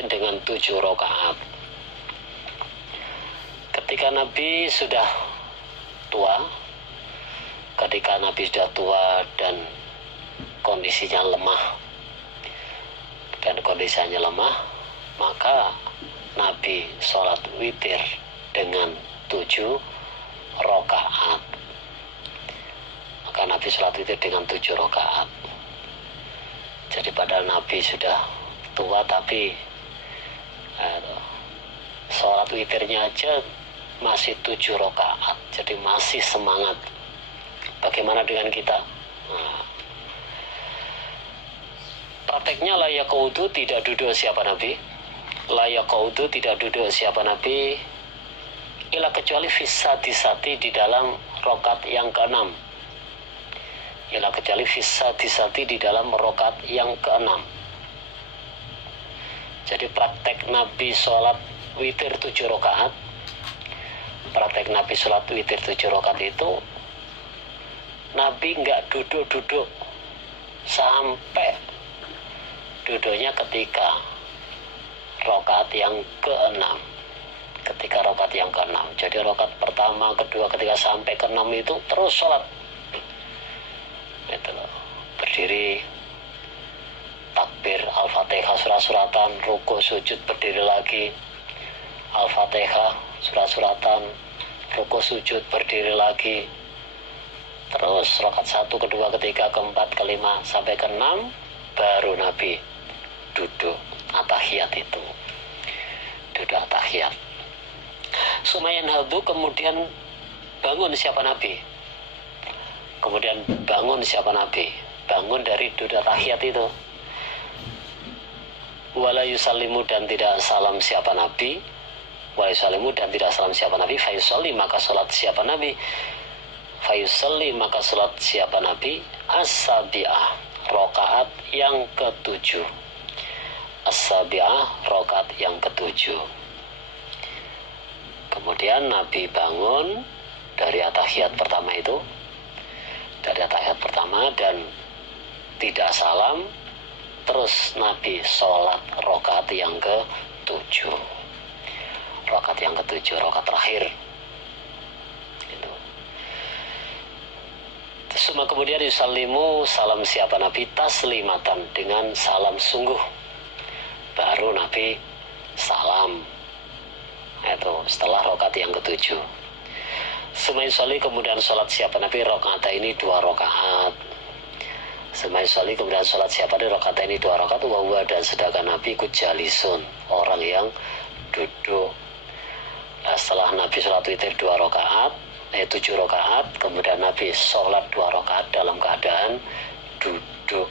salatin dengan 7 rakaat. Ketika Nabi sudah tua, dan kondisinya lemah, maka Nabi sholat witir dengan 7 rakaat. Jadi padahal Nabi sudah tua, tapi sholat witirnya aja masih 7 rakaat. Jadi masih semangat. Bagaimana dengan kita? Prakteknya la yaqudu tidak duduk siapa Nabi? Ila kecuali fisati di dalam rokat yang ke-6. Jadi praktek Nabi sholat witir 7 rakaat. Itu Nabi nggak duduk sampai duduknya ketika rokat yang ke-6. Jadi rokat pertama, kedua, ketiga sampai ke-6 itu terus sholat. Itu loh. Berdiri, takbir, Al-Fatihah, surat-suratan, ruku, sujud, berdiri lagi, Al-Fatihah, surat-suratan, ruku, sujud, berdiri lagi. Terus rokat 1, kedua, ketiga, keempat, kelima sampai ke-6 baru Nabi duduk atahiyat itu. Sumayan hadu, kemudian bangun siapa Nabi? Bangun dari duduk tahiyat itu. Wala yusallimu, dan tidak salam siapa Nabi. Fayusalli, maka sholat siapa Nabi? As-sabi'ah, rokaat yang ke-7. Kemudian Nabi bangun dari atahiyat pertama dan tidak salam. Terus Nabi sholat rokaat yang ke-7. Rokaat terakhir. Itu. Semua kemudian yusallimu, salam siapa Nabi? Taslimatan, dengan salam sungguh. Baru Nabi salam. Itu setelah rokaat yang ke-7. Sumai sholli, kemudian sholat siapa Nabi? Rokaat ini 2 rakaat. Kemudian sholat siapa Nabi? Rokaat ini 2 rakaat. Wahuwa, dan sedangkan Nabi kujalisun, orang yang duduk. Nah, setelah Nabi sholat witir 7 rakaat, kemudian Nabi sholat 2 rakaat dalam keadaan duduk.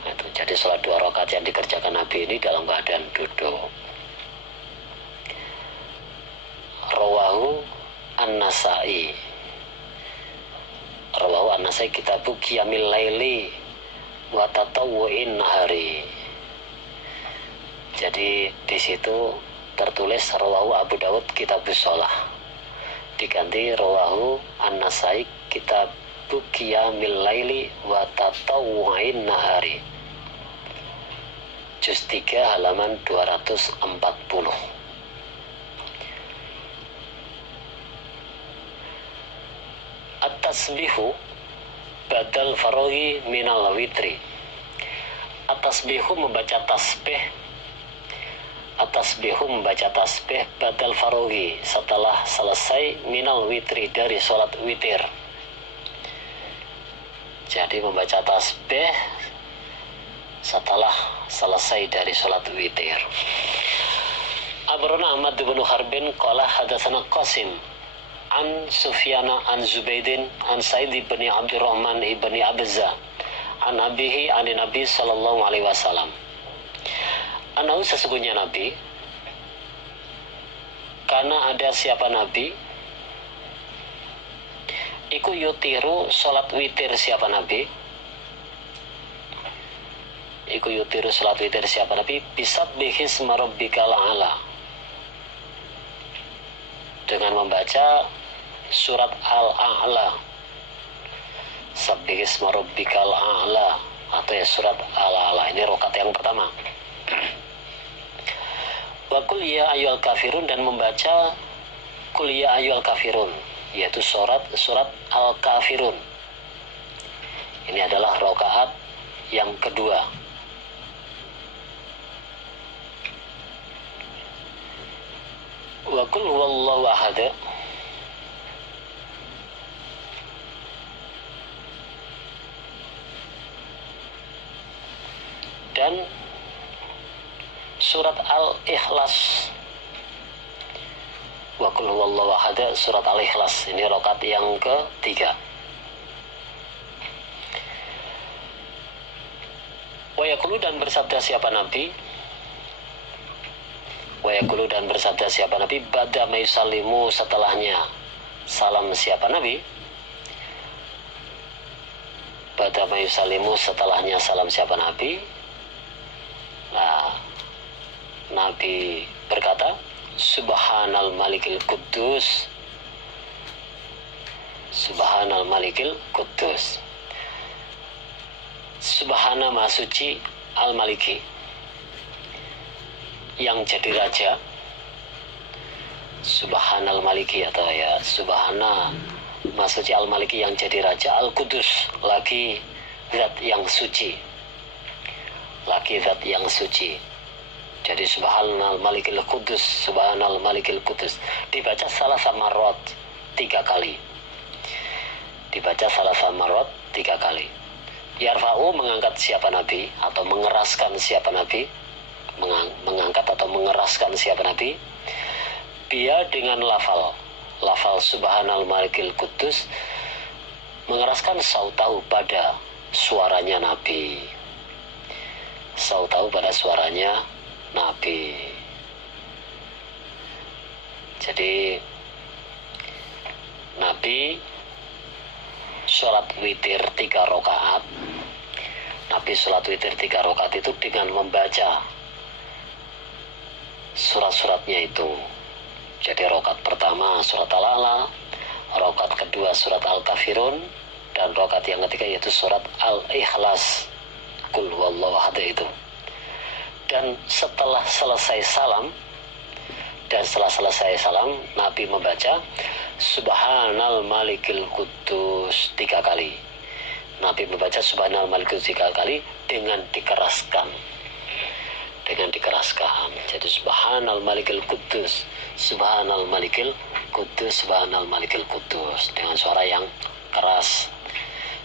Itu, jadi sholat 2 rakaat yang dikerjakan Nabi ini dalam keadaan duduk. Rawahu An-Nasai kitabu Qiyamil Laili wa Tatawwu'in Nahari. Jadi di situ tertulis rawahu Abu Dawud kitabus shalah, diganti rawahu An-Nasai kitabu Qiyamil Laili wa Tatawwu'in Nahari. Juz 3 halaman 240. At-tasbihu badal faraghi minal witri. At-tasbihu membaca tasbih badal faraghi, setelah selesai minal witri, dari sholat witir. Jadi membaca tasbih setelah selesai dari sholat witir. Abarona Ahmad bin Harbin qala hadatsana Qasim an Sufyana an Zubaidin an Sa'id bin Abdurrahman ibn Abza an abihi an Nabi sallallahu alaihi wasallam. Anahu, sesungguhnya Nabi, karena ada siapa Nabi, iku yutiru sholat witir siapa Nabi, bisabbihi isma rabbikal a'la, dengan membaca surat Al-A'la, Sabbihi isma rabbikal a'la, atau ya surat Al-A'la. Ini rokat yang pertama. Wa qul ya ayyuhal kafirun, dan membaca qul ya ayyuhal kafirun, yaitu surat Al-Kafirun. Ini adalah rakaat yang kedua. Wa qul huwallahu ahad, dan surat Al-Ikhlas. Wa qul huwallahu ahad, surat Al-Ikhlas. Ini rakaat yang ketiga. Wa yaqulu, dan bersabda siapa Nabi? Wa yaqulu, dan bersabda siapa Nabi? Ba'da ma yusallimu, setelahnya salam siapa Nabi? Ba'da ma yusallimu, setelahnya salam siapa Nabi? Nah, Nabi berkata, Subhanal Malikil Quddus, Subhanal Malikil Quddus. Subhana Maha Suci, Al-Maliki, yang jadi raja. Subhanal Maliki, atau ya Subhana Maha Suci Al-Maliki, yang jadi raja. Al-Quddus, lagi zat yang suci, lagi zat yang suci. Jadi Subhanal Malikil Quddus, Subhanal Malikil Quddus dibaca salah samarot 3 kali. Dibaca salah samarot 3 kali. Yarfa'u, mengangkat siapa Nabi, atau mengeraskan siapa Nabi, mengangkat atau mengeraskan siapa Nabi, dia dengan lafal Subhanal Malikil Quddus, mengeraskan sautahu, pada suaranya Nabi, sautahu, pada suaranya Nabi. Jadi Nabi sholat witir 3 rakaat. Nabi sholat witir 3 rakaat itu dengan membaca surat-suratnya itu. Jadi rakaat pertama surat Al-A'la, rakaat kedua surat Al-Kafirun, dan rakaat yang ketiga yaitu surat Al-Ikhlas, Qul huwallahu ahad itu. Dan setelah selesai salam, Nabi membaca Subhanal Malikil Quddus 3 kali. Nabi membaca Subhanal Malikil 3 kali dengan dikeraskan. Jadi Subhanal Malikil Quddus, Subhanal Malikil Quddus, Subhanal Malikil Quddus, dengan suara yang keras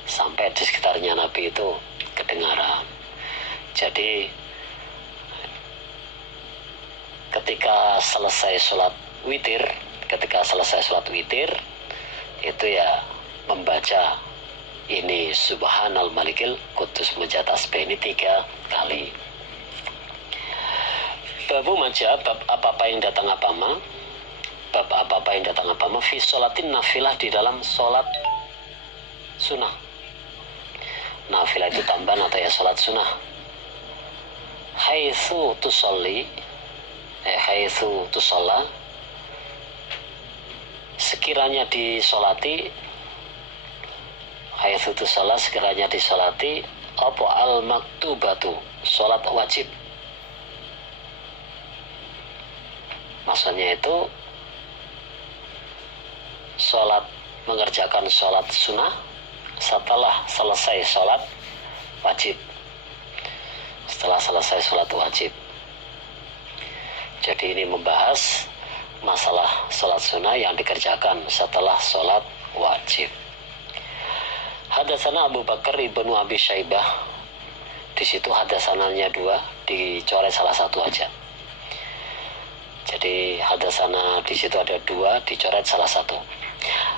sampai di sekitarnya Nabi itu kedengaran. Jadi ketika selesai sholat witir itu ya membaca ini Subhanal Malikil Quddus, membaca tasbih ini 3 kali. Babu maja, bab apa-apa yang datang apama, fi sholatin nafilah, di dalam sholat sunnah. Nafilah itu tambahan atau ya sholat sunnah. Haitsu tusalla, sekiranya disolati, haitsu tusalla, sekiranya disolati, apa al-maktubatu, sholat wajib. Maksudnya itu mengerjakan sholat sunnah setelah selesai sholat wajib. Jadi ini membahas masalah sholat sunnah yang dikerjakan setelah sholat wajib. Hadatsana Abu Bakar ibnu Abi Syaibah. Di situ hadasananya 2, dicoret salah satu aja. Jadi hadatsana di situ ada 2, dicoret salah satu.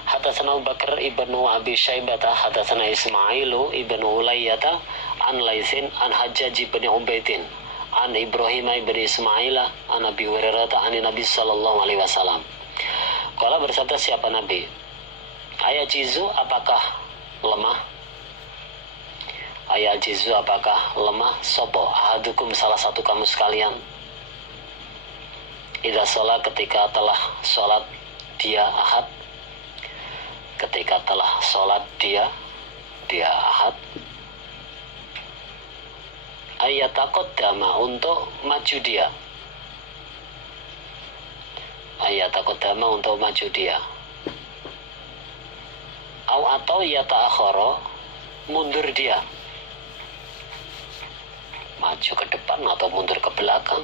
Hadatsana Abu Bakar ibnu Abi Syaibah, hadatsana Ismailu ibnu Ulayyah an Laitsin an Hajjaj ibn Ubaidin an Ibrahim ibn Ismail an Abi Hurairah an Nabi sallallahu alaihi wasallam. Qala, bersabda siapa Nabi? Ayajizu, apakah lemah? Ayajizu, apakah lemah? Sopo ahadukum, salah satu kamu sekalian. Idza sholat, ketika telah sholat dia ahad, ketika telah sholat dia ahad, ayataqaddama, untuk maju dia, ayatakodama untuk maju dia, atau yata'akhara mundur dia, maju ke depan atau mundur ke belakang,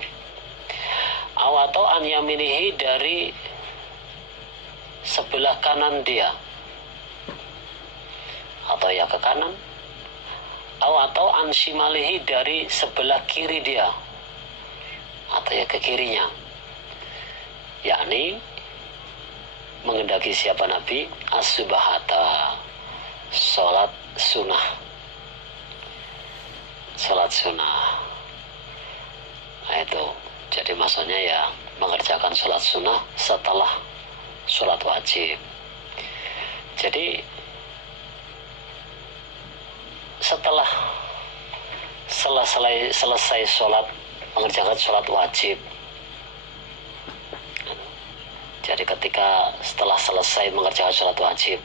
atau an yaminihi dari sebelah kanan dia, atau ya ke kanan, atau an shimalihi dari sebelah kiri dia, atau ya ke kirinya, yakni mengendaki siapa Nabi as-subhata, sholat sunnah. Nah itu, jadi maksudnya ya mengerjakan sholat sunnah setelah sholat wajib. Jadi setelah selesai sholat, mengerjakan sholat wajib, jadi ketika setelah selesai mengerjakan sholat wajib,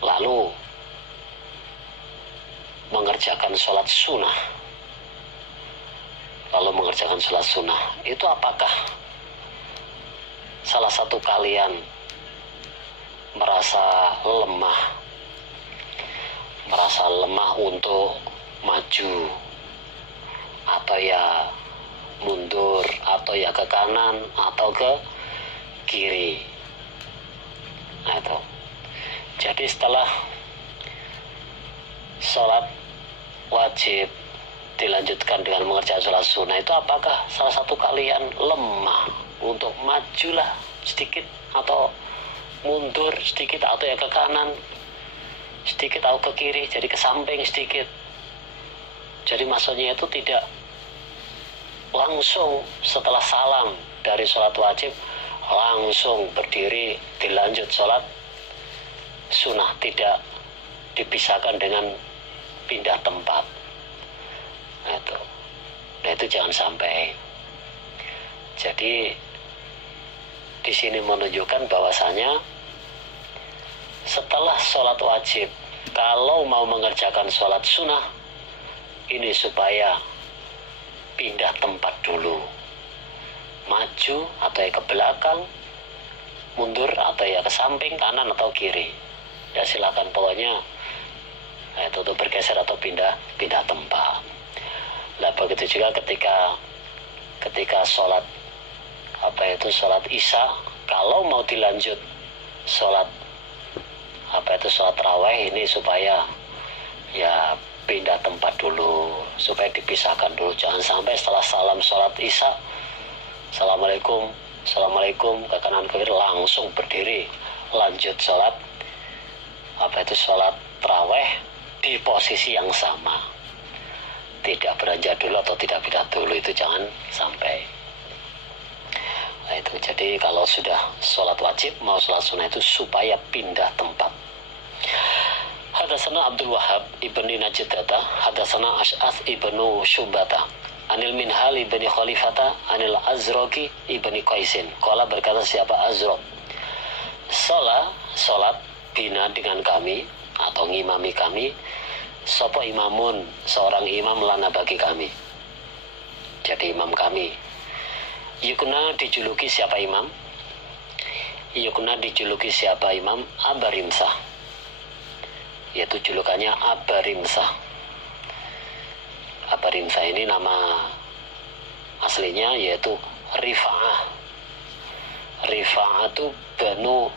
lalu mengerjakan sholat sunnah, itu apakah salah satu kalian merasa lemah untuk maju, atau ya mundur, atau ya ke kanan atau ke kiri? Nah itu, jadi setelah sholat wajib dilanjutkan dengan mengerjakan sholat sunnah, itu apakah salah satu kalian lemah untuk majulah sedikit, atau mundur sedikit, atau ya ke kanan sedikit atau ke kiri, jadi ke samping sedikit? Jadi maksudnya itu tidak langsung setelah salam dari sholat wajib langsung berdiri dilanjut sholat sunnah, tidak dipisahkan dengan pindah tempat. Nah itu jangan sampai. Jadi di sini menunjukkan bahwasanya setelah sholat wajib, kalau mau mengerjakan sholat sunnah ini supaya pindah tempat dulu, maju atau ya ke belakang, mundur atau ya ke samping, kanan atau kiri, ya silakan, pokoknya itu untuk bergeser atau pindah tempat. Nah begitu juga ketika sholat sholat isya, kalau mau dilanjut sholat sholat tarawih ini supaya ya pindah tempat dulu, supaya dipisahkan dulu. Jangan sampai setelah salam sholat isya, assalamualaikum ke kanan ke kiri, langsung berdiri lanjut sholat sholat tarawih di posisi yang sama, tidak beranjak dulu atau tidak pindah dulu, itu jangan sampai. Nah itu, jadi kalau sudah sholat wajib mau sholat sunnah itu supaya pindah tempat. Hadatsana Abdul Wahhab ibni Najdata, hadatsana Ash'ath ibnu Syubata, anil Minhal ibni Khalifata, anil Azraqi ibni Qaisin. Qala, berkata siapa Azraq, sholat bina dengan kami atau ngimami kami, sapa imamun, seorang imam, lana bagi kami, jadi imam kami. Yukna, dijuluki siapa imam? Abarimsah, yaitu julukannya Abarimsah. Abarimsah ini nama aslinya yaitu Rifa'ah. Rifa'ah itu Banu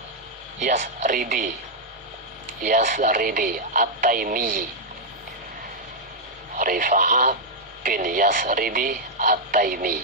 Yasribi At-Taimi. Rifa'ah bin Yasribi At-Taimi.